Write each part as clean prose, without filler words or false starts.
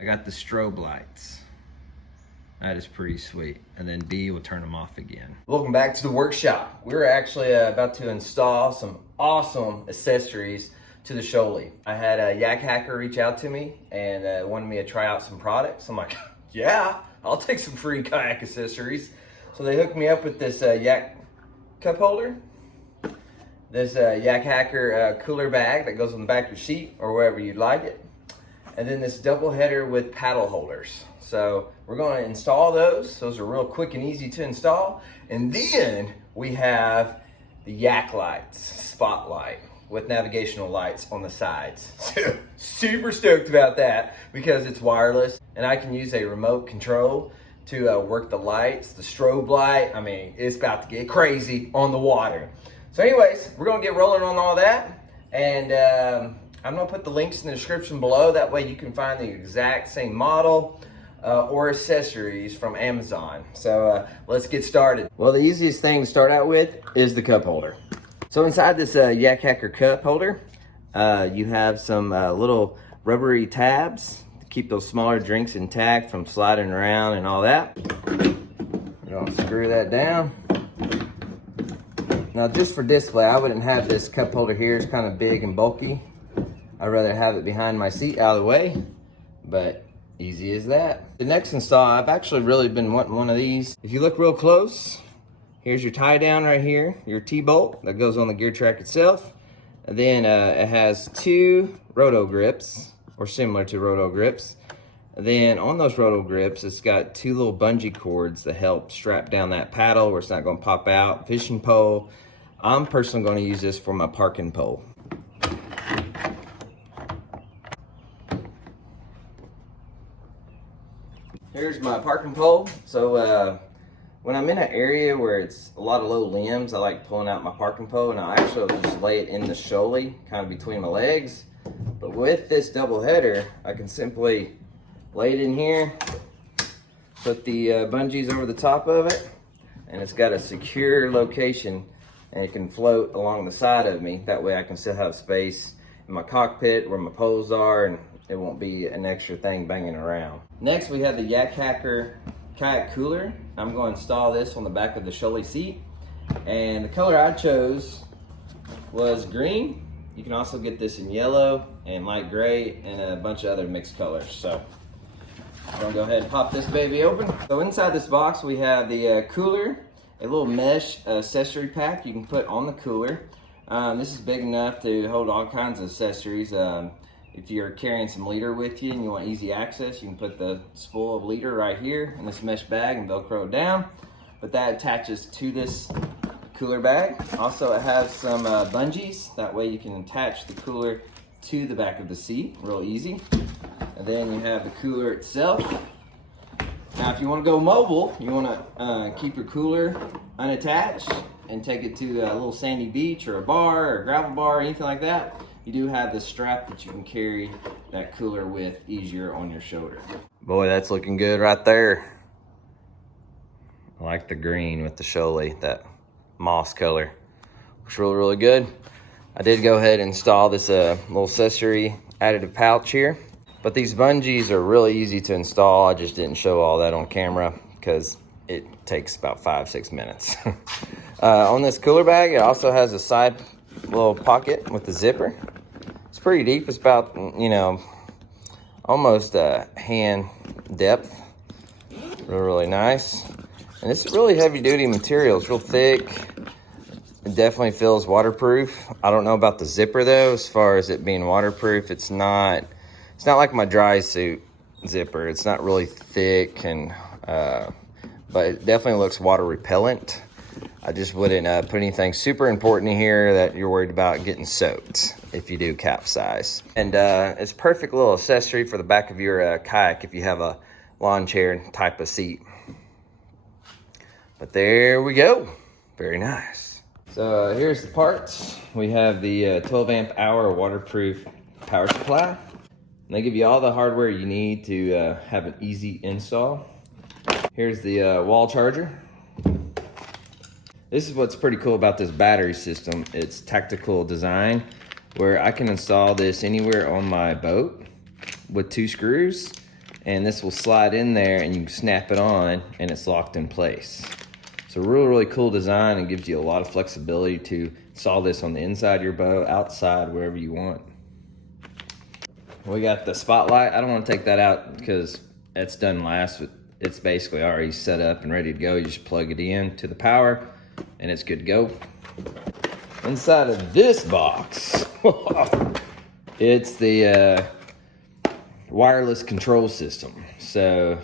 I got the strobe lights. That is pretty sweet. And then B will turn them off again. Welcome back to the workshop. We're actually about to install some awesome accessories to the Shoaly. I had a YAK hacker reach out to me and wanted me to try out some products. I'm like, yeah, I'll take some free kayak accessories. So they hooked me up with this YAK cup holder, this YAK hacker cooler bag that goes on the back of your seat or wherever you'd like it, and then this double header with paddle holders. So we're going to install those. Those are real quick and easy to install. And then we have the YAKLIGHTS spotlight with navigational lights on the sides. So super stoked about that because it's wireless and I can use a remote control to work the lights, the strobe light. I mean, it's about to get crazy on the water. So anyways, we're gonna get rolling on all that. And I'm gonna put the links in the description below. That way you can find the exact same model or accessories from Amazon. So let's get started. Well, the easiest thing to start out with is the cup holder. So inside this YAK hacker cup holder, you have some little rubbery tabs to keep those smaller drinks intact from sliding around and all that. You're gonna screw that down. Now just for display, I wouldn't have this cup holder here. It's kind of big and bulky. I'd rather have it behind my seat out of the way, but easy as that. The next install, I've actually really been wanting one of these. If you look real close, here's your tie down right here, your T-bolt that goes on the gear track itself. And then it has two roto grips, or similar to roto grips. And then on those roto grips, it's got two little bungee cords that help strap down that paddle where it's not gonna pop out. Fishing pole. I'm personally gonna use this for my parking pole. Here's my parking pole. So when I'm in an area where it's a lot of low limbs, I like pulling out my parking pole, and I actually just lay it in the Shoaly, kind of between my legs. But with this double header, I can simply lay it in here, put the bungees over the top of it, and it's got a secure location, and it can float along the side of me. That way I can still have space in my cockpit where my poles are, and it won't be an extra thing banging around. Next, we have the YAK hacker kayak cooler. I'm going to install this on the back of the Shoaly seat, and the color I chose was green. You can also get this in yellow and light gray and a bunch of other mixed colors. So I'm gonna go ahead and pop this baby open. So inside this box we have the cooler, a little mesh accessory pack you can put on the cooler. This is big enough to hold all kinds of accessories. If you're carrying some leader with you and you want easy access, you can put the spool of leader right here in this mesh bag and Velcro it down. But that attaches to this cooler bag. Also, it has some bungees. That way you can attach the cooler to the back of the seat, real easy. And then you have the cooler itself. Now, if you want to go mobile, you want to keep your cooler unattached and take it to a little sandy beach or a bar or a gravel bar or anything like that. You do have the strap that you can carry that cooler with easier on your shoulder. Boy, that's looking good right there. I like the green with the Shoaly, that moss color. Looks really, really good. I did go ahead and install this little accessory additive pouch here. But these bungees are really easy to install. I just didn't show all that on camera because it takes about 5-6 minutes. On this cooler bag, it also has a side little pocket with the zipper. It's pretty deep. It's about, almost hand depth. Really, really nice. And it's really heavy duty material. It's real thick. It definitely feels waterproof. I don't know about the zipper though, as far as it being waterproof. It's not like my dry suit zipper. It's not really thick, and but it definitely looks water repellent. I just wouldn't put anything super important in here that you're worried about getting soaked if you do capsize. And it's a perfect little accessory for the back of your kayak if you have a lawn chair type of seat. But there we go. Very nice. So here's the parts. We have the 12 amp hour waterproof power supply. And they give you all the hardware you need to have an easy install. Here's the wall charger. This is what's pretty cool about this battery system. It's tactical design, where I can install this anywhere on my boat with 2 screws. and this will slide in there and you snap it on and it's locked in place. So really cool design, and gives you a lot of flexibility to install this on the inside of your boat, outside, wherever you want. We got the spotlight. I don't want to take that out because it's done last. It's basically already set up and ready to go. You just plug it in to the power and it's good to go. Inside of this box, it's the wireless control system. So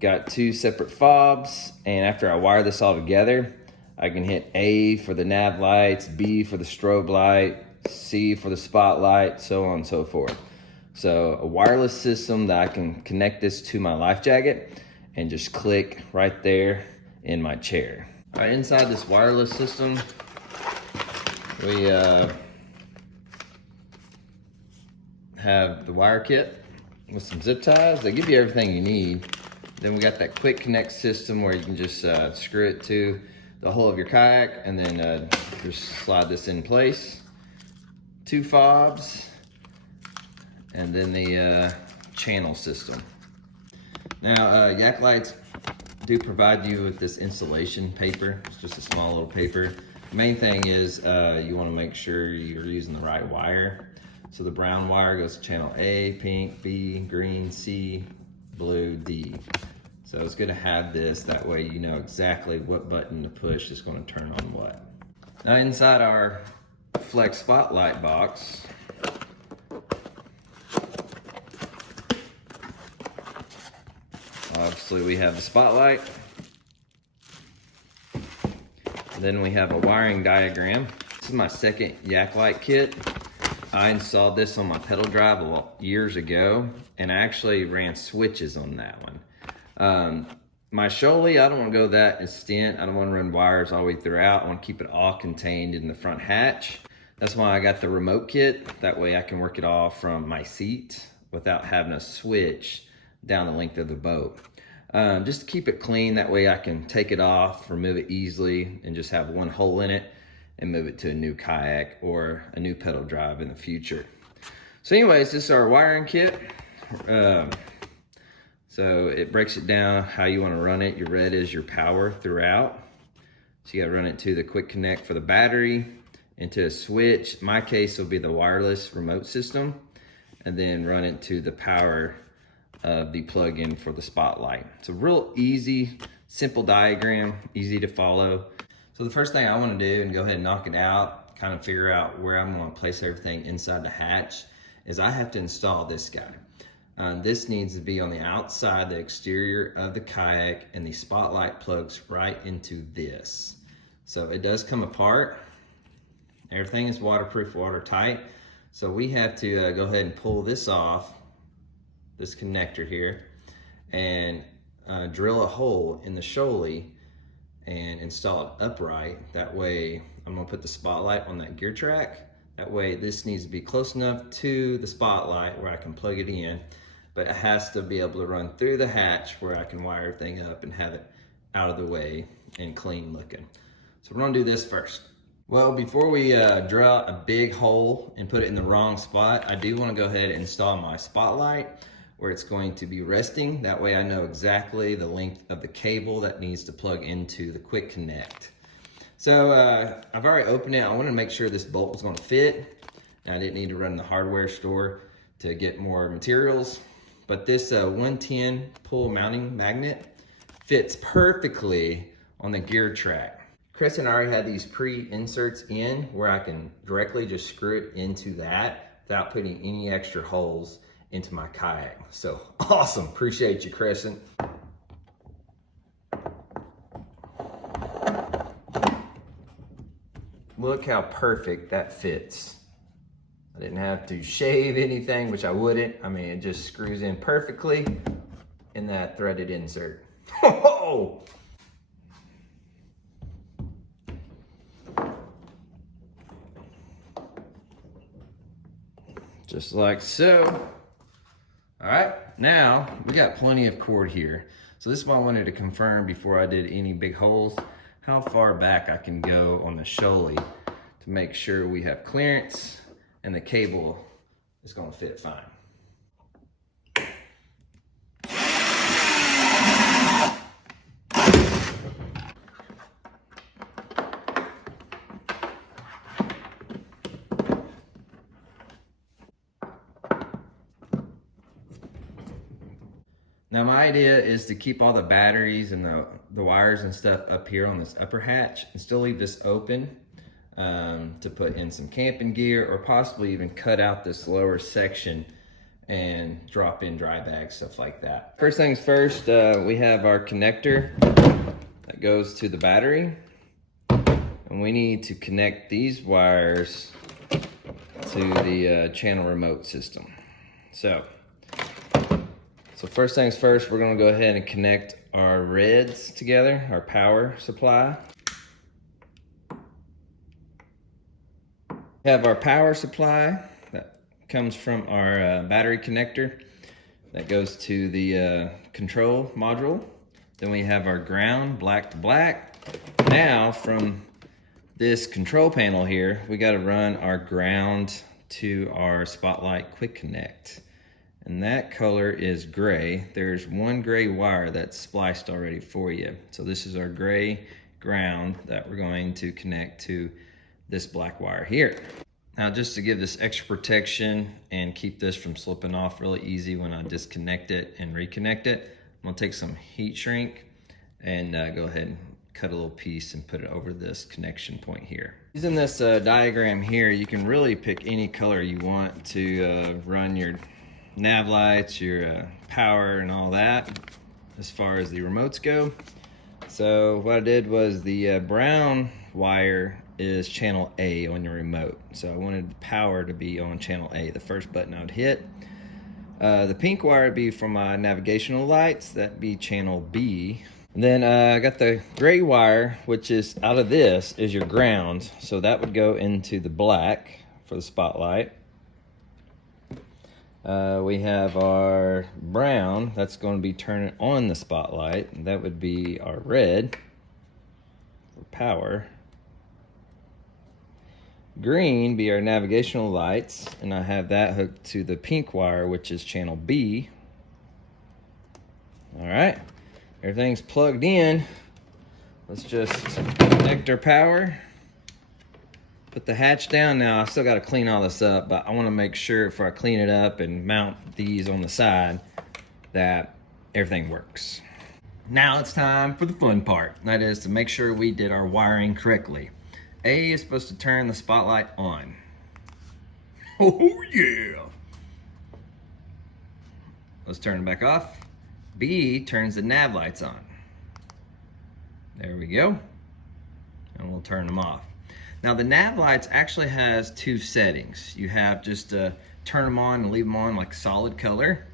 got 2 separate fobs, and after I wire this all together, I can hit A for the nav lights, B for the strobe light, C for the spotlight, so on and so forth. So a wireless system that I can connect this to my life jacket and just click right there in my chair. All right, inside this wireless system, we have the wire kit with some zip ties. They give you everything you need. Then we got that quick connect system where you can just screw it to the hull of your kayak and then just slide this in place. 2 fobs, and then the channel system. Now, YAKLIGHTS do provide you with this insulation paper. It's just a small little paper. The main thing is you want to make sure you're using the right wire. So the brown wire goes to channel A, pink, B, green, C, blue, D. So it's good to have this, that way you know exactly what button to push is going to turn on what. Now inside our Flex Spotlight box, obviously we have the spotlight. Then we have a wiring diagram. This is my second YAKLIGHT kit. I installed this on my pedal drive years ago, and I actually ran switches on that one. My Shoaly, I don't want to go that extent. I don't want to run wires all the way throughout. I want to keep it all contained in the front hatch. That's why I got the remote kit. That way I can work it all from my seat without having to switch down the length of the boat. Just to keep it clean, that way I can take it off, remove it easily, and just have one hole in it and move it to a new kayak or a new pedal drive in the future. So anyways, this is our wiring kit. So it breaks it down how you want to run it. Your red is your power throughout. So you got to run it to the quick connect for the battery, into a switch. In my case, will be the wireless remote system, and then run it to the power of the plug-in for the spotlight. It's a real easy, simple diagram, easy to follow. So the first thing I want to do, and go ahead and knock it out, kind of figure out where I'm going to place everything inside the hatch, is I have to install this guy. This needs to be on the outside, the exterior of the kayak, and the spotlight plugs right into this. So it does come apart. Everything is waterproof, watertight. So we have to go ahead and pull this off, this connector here, and drill a hole in the Shoaly and install it upright. That way I'm gonna put the spotlight on that gear track. That way this needs to be close enough to the spotlight where I can plug it in, but it has to be able to run through the hatch where I can wire everything up and have it out of the way and clean looking. So we're gonna do this first. Well, before we drill out a big hole and put it in the wrong spot, I do wanna go ahead and install my spotlight where it's going to be resting. That way I know exactly the length of the cable that needs to plug into the quick connect. So I've already opened it. I wanted to make sure this bolt was going to fit. I didn't need to run the hardware store to get more materials, but this 110 pull mounting magnet fits perfectly on the gear track. Chris and I already had these pre-inserts in where I can directly just screw it into that without putting any extra holes into my kayak. So awesome, appreciate you, Crescent. Look how perfect that fits. I didn't have to shave anything, which I wouldn't. I mean, it just screws in perfectly in that threaded insert. Oh! Just like so. All right, now we got plenty of cord here. So this is what I wanted to confirm before I did any big holes, how far back I can go on the Shoaly to make sure we have clearance and the cable is gonna fit fine. Now my idea is to keep all the batteries and the wires and stuff up here on this upper hatch and still leave this open to put in some camping gear, or possibly even cut out this lower section and drop in dry bags, stuff like that. First things first, we have our connector that goes to the battery, and we need to connect these wires to the channel remote system. So first things first, we're gonna go ahead and connect our reds together, our power supply. We have our power supply that comes from our battery connector that goes to the control module. Then we have our ground, black to black. Now from this control panel here, we gotta run our ground to our Spotlight Quick Connect. And that color is gray. There's one gray wire that's spliced already for you. So this is our gray ground that we're going to connect to this black wire here. Now, just to give this extra protection and keep this from slipping off really easy when I disconnect it and reconnect it, I'm gonna take some heat shrink and go ahead and cut a little piece and put it over this connection point here. Using this diagram here, you can really pick any color you want to run your nav lights, your power and all that as far as the remotes go. So what I did was the brown wire is channel A on your remote. So I wanted the power to be on channel A, the first button I would hit. The pink wire would be for my navigational lights, that'd be channel B. And then I got the gray wire, which is out of this, is your ground. So that would go into the black for the spotlight. We have our brown, that's going to be turning on the spotlight, and that would be our red for power. Green be our navigational lights, and I have that hooked to the pink wire, which is channel B. All right, everything's plugged in. Let's just connect our power. Put the hatch down now. I still got to clean all this up, but I want to make sure before I clean it up and mount these on the side that everything works. Now it's time for the fun part. That is to make sure we did our wiring correctly. A is supposed to turn the spotlight on. Oh yeah. Let's turn it back off. B turns the nav lights on. There we go. And we'll turn them off. Now the nav lights actually has two settings. You have just turn them on and leave them on like solid color,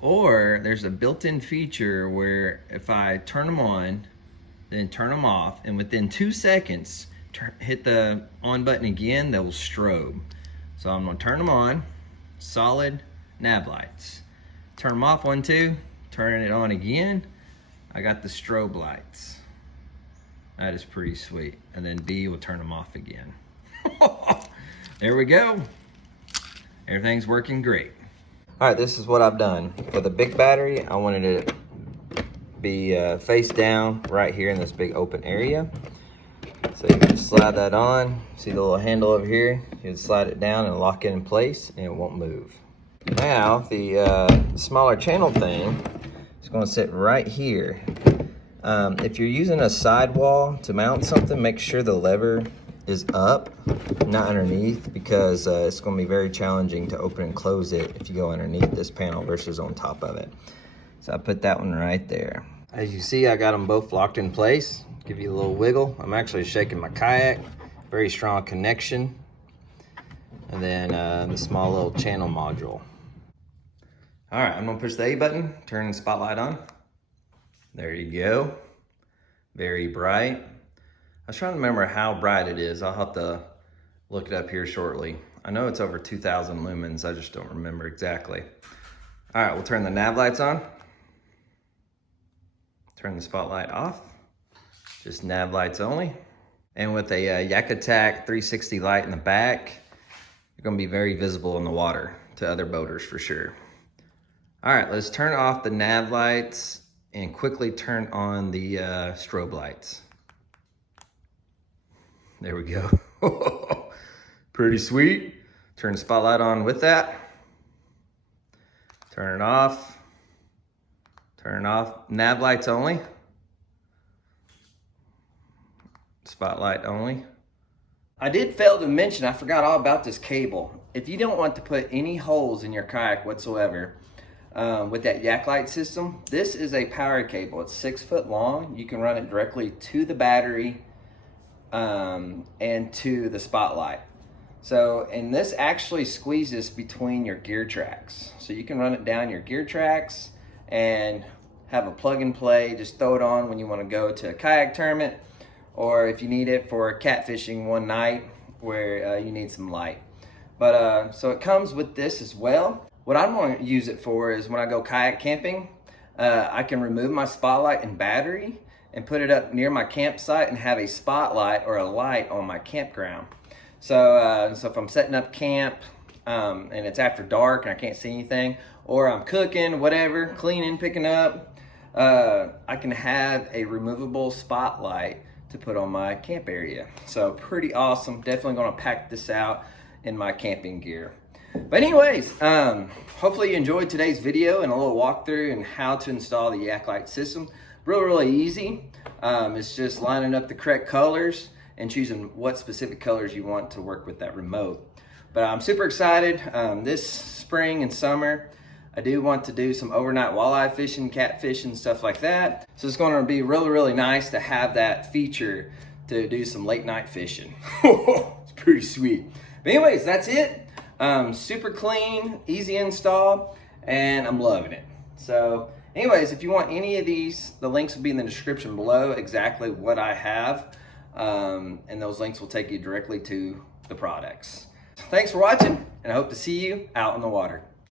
or there's a built-in feature where if I turn them on, then turn them off, and within 2 seconds, hit the on button again, they will strobe. So I'm gonna turn them on, solid nav lights. Turn them off, 1, 2, turn it on again, I got the strobe lights. That is pretty sweet. And then B will turn them off again. There we go. Everything's working great. All right, this is what I've done. For the big battery, I wanted it to be face down right here in this big open area. So you can slide that on. See the little handle over here? You can slide it down and lock it in place and it won't move. Now, the smaller channel thing is gonna sit right here. If you're using a sidewall to mount something, make sure the lever is up, not underneath, because it's going to be very challenging to open and close it if you go underneath this panel versus on top of it. So I put that one right there. As you see, I got them both locked in place. Give you a little wiggle. I'm actually shaking my Kayak, very strong connection. And then the small little channel module. All right, I'm gonna push the A button, turn the spotlight on. There you go, very bright. I was trying to remember how bright it is. I'll have to look it up here shortly. I know it's over 2,000 lumens, I just don't remember exactly. All right, we'll turn the nav lights on. Turn the spotlight off, just nav lights only. And with a YAK 360 light in the back, you're gonna be very visible in the water to other boaters for sure. All right, let's turn off the nav lights and quickly turn on the strobe lights. There we go. Pretty sweet. Turn the spotlight on with that. Turn it off. Turn off. Nav lights only. Spotlight only. I did fail to mention, I forgot all about this cable. If you don't want to put any holes in your kayak whatsoever, with that YAKLIGHTS system, this is a power cable. It's 6 foot long. You can run it directly to the battery and to the spotlight. So, and this actually squeezes between your gear tracks. So you can run it down your gear tracks and have a plug and play, just throw it on when you want to go to a kayak tournament, or if you need it for catfishing one night where you need some light. But so it comes with this as well. What I'm going to use it for is when I go kayak camping, I can remove my spotlight and battery and put it up near my campsite and have a spotlight or a light on my campground. So, so if I'm setting up camp and it's after dark and I can't see anything, or I'm cooking, whatever, cleaning, picking up, I can have a removable spotlight to put on my camp area. So pretty awesome. Definitely going to pack this out in my camping gear. But anyways, hopefully you enjoyed today's video and a little walkthrough and how to install the YAKLIGHTS system. Really easy. It's just lining up the correct colors and choosing what specific colors you want to work with that remote. But I'm super excited. This spring and summer, I do want to do some overnight walleye fishing, catfishing, stuff like that. So it's going to be really nice to have that feature to do some late night fishing. It's pretty sweet. But anyways, that's it. Super clean, easy install, and I'm loving it. So anyways, if you want any of these, the links will be in the description below, exactly what I have. And those links will take you directly to the products. So thanks for watching, and I hope to see you out on the water.